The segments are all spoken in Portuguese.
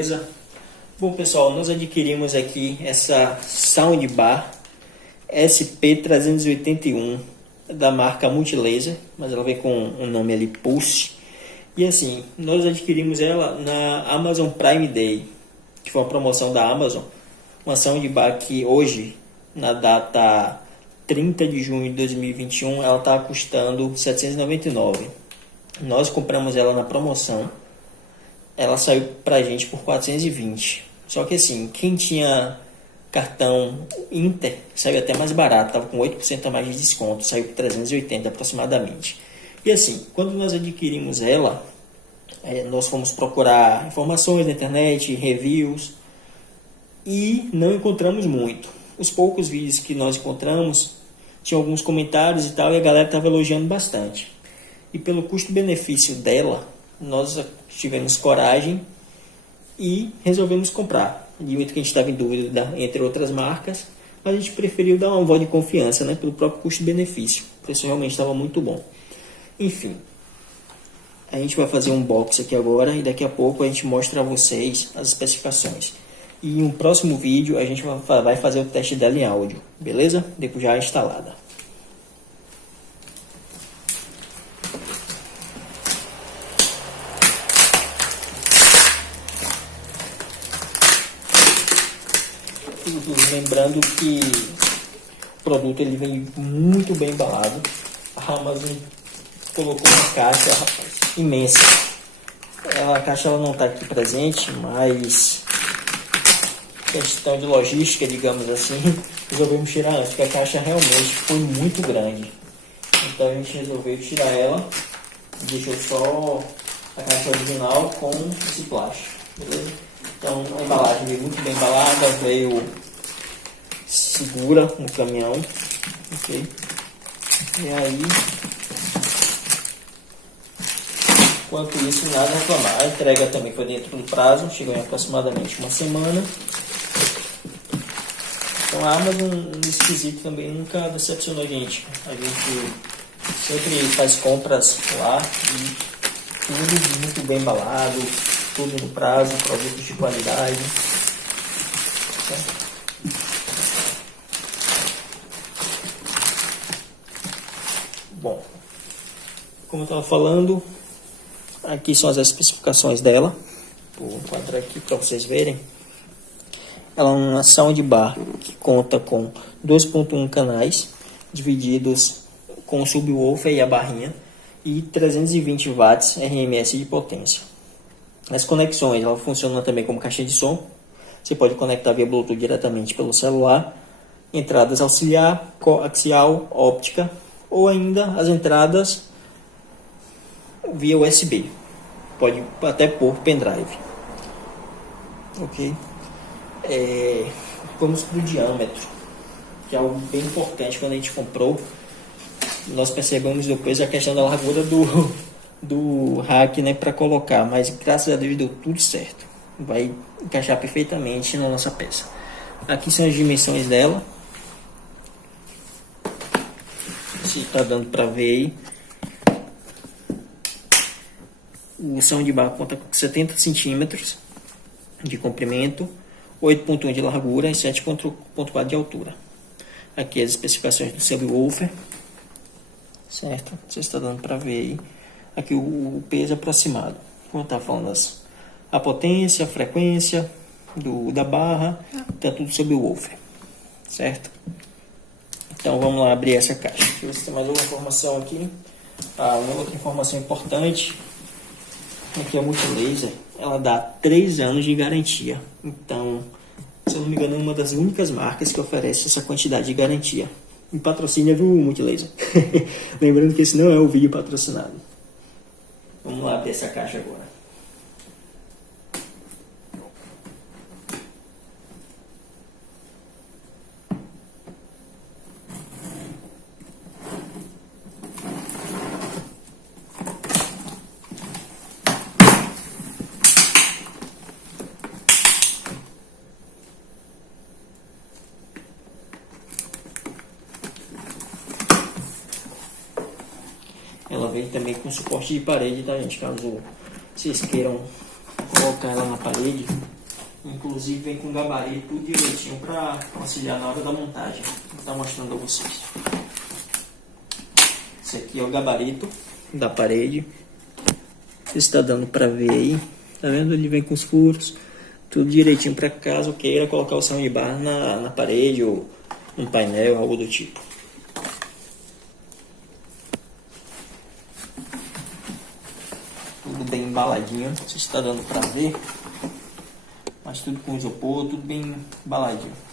beleza? Bom pessoal, nós adquirimos aqui essa Soundbar SP381 da marca Multilaser, mas ela vem com o nome ali Pulse. E assim, nós adquirimos ela na Amazon Prime Day, que foi uma promoção da Amazon. Uma Soundbar que hoje, na data 30 de junho de 2021, ela está custando R$ 799. Nós compramos ela na promoção. Ela saiu pra gente por 420. Só que assim, quem tinha cartão Inter saiu até mais barato, tava com 8% a mais de desconto, saiu por 380 aproximadamente. E assim, quando nós adquirimos ela, nós fomos procurar informações na internet, reviews, e não encontramos muito. Os poucos vídeos que nós encontramos tinham alguns comentários e tal, e a galera estava elogiando bastante. E pelo custo-benefício dela, nós tivemos coragem e resolvemos comprar. De momento que a gente estava em dúvida entre outras marcas, mas a gente preferiu dar uma voz de confiança, né, pelo próprio custo-benefício. O preço realmente estava muito bom. Enfim, a gente vai fazer um unboxing aqui agora e daqui a pouco a gente mostra a vocês as especificações. E em um próximo vídeo a gente vai fazer o teste dela em áudio, beleza? Depois já instalada. Lembrando que o produto ele vem muito bem embalado. A Amazon colocou uma caixa, rapaz, imensa. A caixa ela não está aqui presente, mas questão de logística, digamos assim, resolvemos tirar antes, porque a caixa realmente foi muito grande. Então a gente resolveu tirar ela, deixou só a caixa original com esse plástico, beleza? Então a embalagem veio muito bem embalada, veio segura no caminhão, ok? E aí, enquanto isso, nada a reclamar. A entrega também foi dentro do prazo, chegou em aproximadamente uma semana. Então a Amazon nesse quesito também nunca decepcionou a gente. A gente sempre faz compras lá e tudo muito bem embalado, tudo no prazo, produtos de qualidade. Tá? Bom, como eu estava falando, aqui são as especificações dela. Vou enquadrar aqui para vocês verem. Ela é uma Soundbar que conta com 2.1 canais, divididos com o subwoofer e a barrinha, e 320 watts RMS de potência. As conexões, ela funciona também como caixa de som. Você pode conectar via Bluetooth diretamente pelo celular. Entradas auxiliar, coaxial, óptica, ou ainda as entradas via USB. Pode até pôr pendrive. Ok? Vamos para o diâmetro, que é algo bem importante. Quando a gente comprou, nós percebemos depois a questão da largura do rack, né, para colocar, mas graças a Deus deu tudo certo. Vai encaixar perfeitamente na nossa peça. Aqui são as dimensões dela. Se está dando para ver aí, o Soundbar conta com 70 centímetros de comprimento, 8.1 de largura e 7.4 de altura. Aqui as especificações do subwoofer, certo? Você está dando para ver aí. Aqui o peso aproximado, como está falando, a potência, a frequência da barra, está tudo subwoofer, certo? Então vamos lá abrir essa caixa. Deixa eu ver se tem mais alguma informação aqui. Uma outra informação importante é que a Multilaser, ela dá 3 anos de garantia. Então, se eu não me engano, é uma das únicas marcas que oferece essa quantidade de garantia. E patrocínio, viu, Multilaser? Lembrando que esse não é o vídeo patrocinado. Vamos lá abrir essa caixa agora. Ela vem também com suporte de parede, tá, gente? Caso vocês queiram colocar colocar ela na parede. Inclusive vem com gabarito tudo direitinho para auxiliar na hora da montagem. Vou estar mostrando a vocês. Esse aqui é o gabarito da parede. Está dando para ver aí. Tá vendo? Ele vem com os furos, tudo direitinho para caso queira colocar o soundbar na parede ou um painel, algo do tipo. Tudo bem embaladinho, não sei se está dando para ver, mas tudo com isopor, tudo bem embaladinho.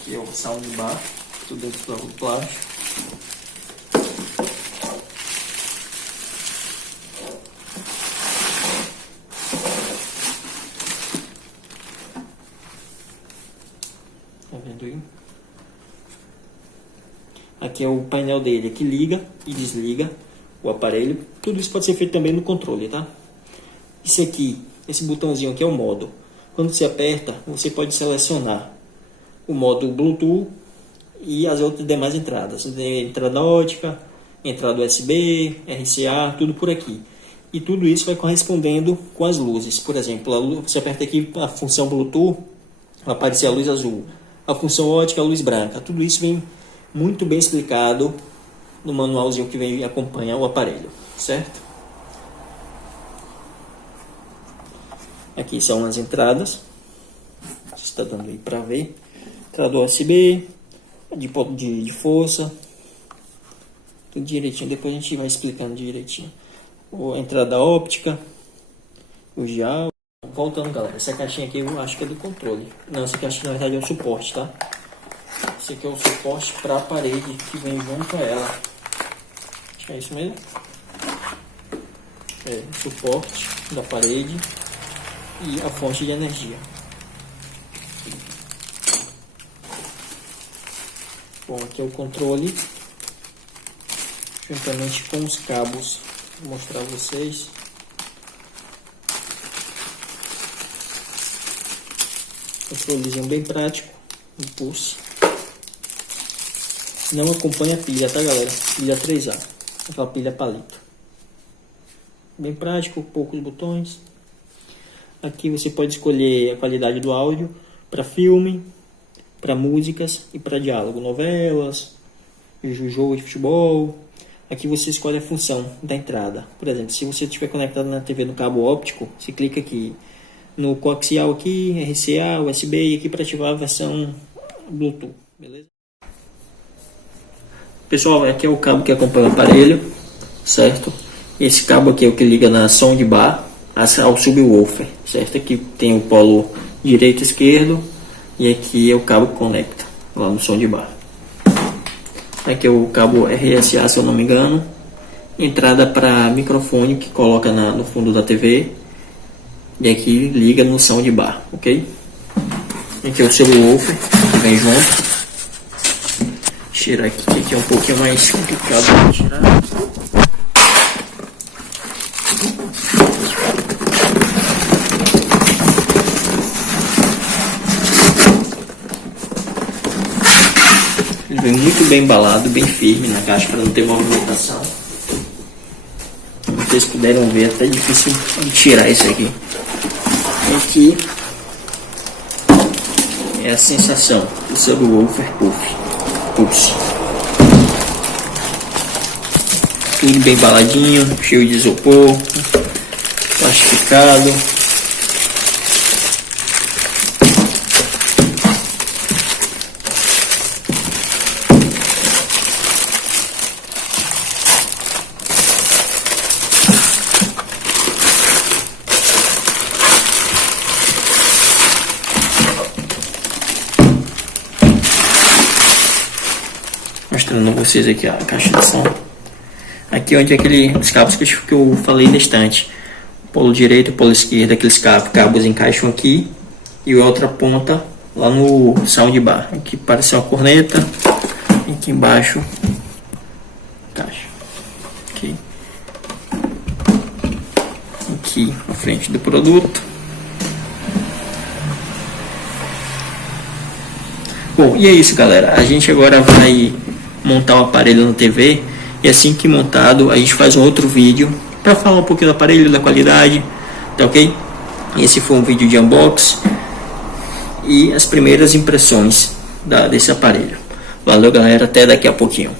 Aqui é o soundbar, tudo dentro do plástico. Tá vendo aí? Aqui é o painel dele, que liga e desliga o aparelho. Tudo isso pode ser feito também no controle, tá? Esse aqui, esse botãozinho aqui é o modo. Quando você aperta, você pode selecionar o modo Bluetooth e as outras demais entradas. Entrada ótica, entrada USB, RCA, tudo por aqui. E tudo isso vai correspondendo com as luzes. Por exemplo, você aperta aqui a função Bluetooth, vai aparecer a luz azul. A função ótica, a luz branca. Tudo isso vem muito bem explicado no manualzinho que vem acompanhar o aparelho, certo? Aqui são as entradas. Está dando aí para ver. Entrada USB, de força, tudo direitinho. Depois a gente vai explicando direitinho. A entrada óptica, o dial. Voltando, galera, essa caixinha aqui eu acho que é do controle. Não, essa caixinha na verdade é o suporte, tá? Esse aqui é o suporte para a parede que vem junto a ela. Acho que é isso mesmo. É o suporte da parede e a fonte de energia. Bom, aqui é o controle, juntamente com os cabos. Vou mostrar a vocês. Controlezinho bem prático, impulso. Não acompanha a pilha, tá, galera? Pilha 3A, aquela pilha palito. Bem prático, poucos botões. Aqui você pode escolher a qualidade do áudio para filme, para músicas e para diálogo, novelas, jogo de futebol. Aqui você escolhe a função da entrada. Por exemplo, se você estiver conectado na TV no cabo óptico, você clica aqui no coaxial aqui, RCA, USB, e aqui para ativar a versão Bluetooth, beleza? Pessoal, aqui é o cabo que acompanha o aparelho, certo? Esse cabo aqui é o que liga na soundbar ao subwoofer, certo? Aqui tem o polo direito e esquerdo. E aqui é o cabo que conecta lá no soundbar. Aqui é o cabo RSA, se eu não me engano. Entrada para microfone que coloca no fundo da TV. E aqui liga no soundbar, ok? Aqui é o subwoofer que vem junto. Tirar aqui, que aqui é um pouquinho mais complicado de tirar. Ele vem muito bem embalado, bem firme na caixa para não ter movimentação. Como vocês puderam ver, é até difícil de tirar isso aqui. Aqui é a sensação do subwoofer Pulse. Tudo bem embaladinho, cheio de isopor, plastificado. Mostrando a vocês aqui a caixa de som. Aqui onde é aqueles cabos que eu falei na estante. Polo direito e polo esquerdo, aqueles cabos encaixam aqui. E a outra ponta lá no soundbar. Aqui parece uma corneta, aqui embaixo caixa, aqui na frente do produto. Bom, e é isso, galera. A gente agora vai montar o aparelho na TV, e assim que montado a gente faz um outro vídeo para falar um pouquinho do aparelho, da qualidade, tá ok? Esse foi um vídeo de unboxing e as primeiras impressões desse aparelho. Valeu, galera, até daqui a pouquinho.